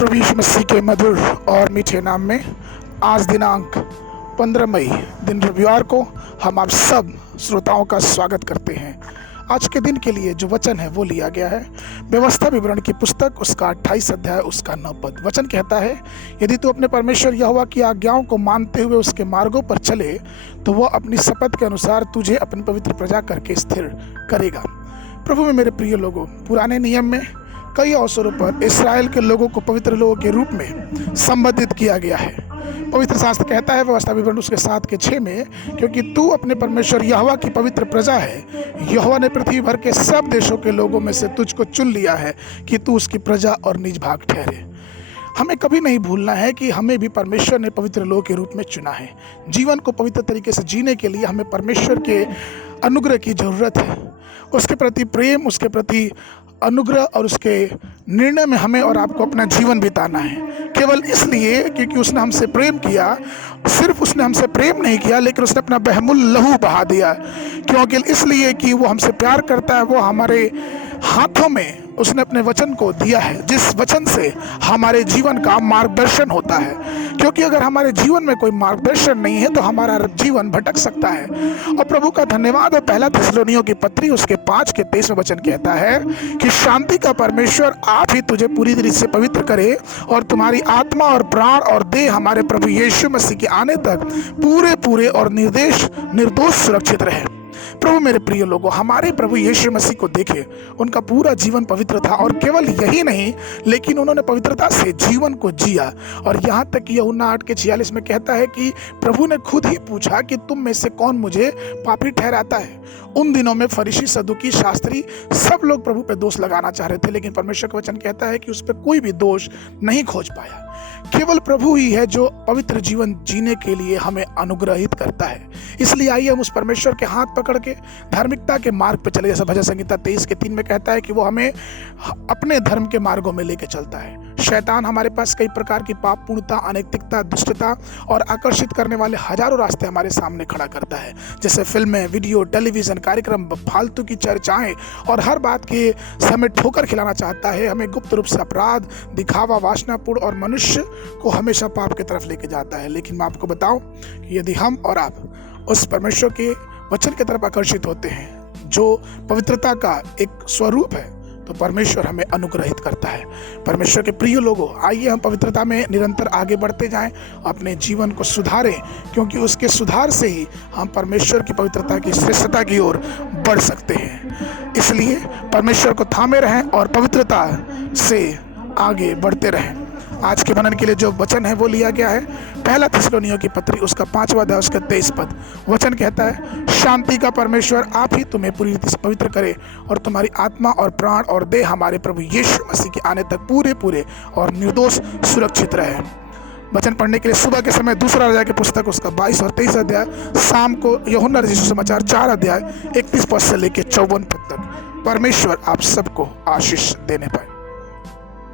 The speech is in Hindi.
प्रभु यीशु मसीह के मधुर और मीठे नाम में आज दिनांक 15 मई दिन रविवार को हम आप सब श्रोताओं का स्वागत करते हैं। आज के दिन के लिए जो वचन है वो लिया गया है व्यवस्था विवरण की पुस्तक उसका 28 अध्याय उसका 9 पद। वचन कहता है, यदि तू अपने परमेश्वर यहोवा की आज्ञाओं को मानते हुए उसके मार्गों पर चले तो वह अपनी शपथ के अनुसार तुझे अपनी पवित्र प्रजा करके स्थिर करेगा। प्रभु में मेरे प्रिय लोगों, पुराने नियम में कई अवसरों पर इस्राएल के लोगों को पवित्र लोगों के रूप में संबोधित किया गया है। पवित्र शास्त्र कहता है व्यवस्था विवरण उसके 7 के 6 में, क्योंकि तू अपने परमेश्वर यहोवा की पवित्र प्रजा है। यहोवा ने पृथ्वी भर के सब देशों के लोगों में से तुझको चुन लिया है कि तू उसकी प्रजा और निज भाग ठहरे। हमें कभी नहीं भूलना है कि हमें भी परमेश्वर ने पवित्र लोगों के रूप में चुना है। जीवन को पवित्र तरीके से जीने के लिए हमें परमेश्वर के अनुग्रह की जरूरत है। उसके प्रति प्रेम, उसके प्रति अनुग्रह और उसके निर्णय में हमें और आपको अपना जीवन बिताना है। केवल इसलिए क्योंकि उसने हमसे प्रेम किया, सिर्फ उसने हमसे प्रेम नहीं किया लेकिन उसने अपना बहुमूल्य लहू बहा दिया। क्योंकि इसलिए कि वो हमसे प्यार करता है, वो हमारे हाथों में उसने अपने वचन को दिया है, जिस वचन से हमारे जीवन का मार्गदर्शन होता है। क्योंकि अगर हमारे जीवन में कोई मार्गदर्शन नहीं है तो हमारा जीवन भटक सकता है। और प्रभु का धन्यवाद है, पहला थिस्सलुनीयों की पत्री उसके 5 के 23 में वचन कहता है कि शांति का परमेश्वर आप ही तुझे पूरी तरह से पवित्र करे और तुम्हारी आत्मा और प्राण और देह हमारे प्रभु यीशु मसीह के आने तक पूरे और निर्दोष सुरक्षित रहे। प्रभु मेरे प्रिय लोगों, हमारे प्रभु यीशु मसीह को देखे, उनका पूरा जीवन पवित्र था और केवल यही नहीं लेकिन उन्होंने पवित्रता से जीवन को जिया। और यहाँ तक कि यूहन्ना 8 के 46 में कहता है कि प्रभु ने खुद ही पूछा कि तुम में से कौन मुझे पापी ठहराता है। उन दिनों में फरीसी, सदुकी, शास्त्री सब लोग प्रभु पे दोष लगाना चाह रहे थे, लेकिन परमेश्वर का वचन कहता है कि उस पर कोई भी दोष नहीं खोज पाया। केवल प्रभु ही है जो पवित्र जीवन जीने के लिए हमें अनुग्रहित करता है। इसलिए आइए हम उस परमेश्वर के हाथ पकड़ के धार्मिकता के मार्ग पे चले। जैसा भजन संहिता 23 के 3 में कहता है कि वो हमें अपने धर्म के मार्गों में लेके चलता है। शैतान हमारे पास कई प्रकार की पाप, पूर्णता, अनैतिकता, दुष्टता और आकर्षित करने वाले हजारों रास्ते हमारे सामने खड़ा करता है। जैसे फिल्में, वीडियो, टेलीविजन कार्यक्रम, फालतू की चर्चाएं और हर बात के समय ठोकर खिलाना चाहता है। हमें गुप्त रूप से अपराध, दिखावा, वासनापूर्ण और मनुष्य को हमेशा पाप की तरफ लेके जाता है। लेकिन मैं आपको बताऊं कि यदि हम और आप उस परमेश्वर के वचन की तरफ आकर्षित होते हैं जो पवित्रता का एक स्वरूप है, तो परमेश्वर हमें अनुग्रहित करता है। परमेश्वर के प्रिय लोगों, आइए हम पवित्रता में निरंतर आगे बढ़ते जाएं, अपने जीवन को सुधारें, क्योंकि उसके सुधार से ही हम परमेश्वर की पवित्रता की श्रेष्ठता की ओर बढ़ सकते हैं। इसलिए परमेश्वर को थामे रहें और पवित्रता से आगे बढ़ते रहें। आज के मनन के लिए जो वचन है वो लिया गया है पहला थिस्सलुनीयों की पत्री उसका 5वां अध्याय उसका 23 पद। वचन कहता है, शांति का परमेश्वर आप ही तुम्हें पूरी रीति से पवित्र करे और तुम्हारी आत्मा और प्राण और देह हमारे प्रभु यीशु मसीह के आने तक पूरे और निर्दोष सुरक्षित रहे। वचन पढ़ने के लिए सुबह के समय दूसरा राजा की पुस्तक उसका 22 और 23 अध्याय, शाम को यूहन्ना रचित सुसमाचार 4 अध्याय 31 पद से लेकर 54 पद तक। परमेश्वर आप सबको आशीष देने पाए।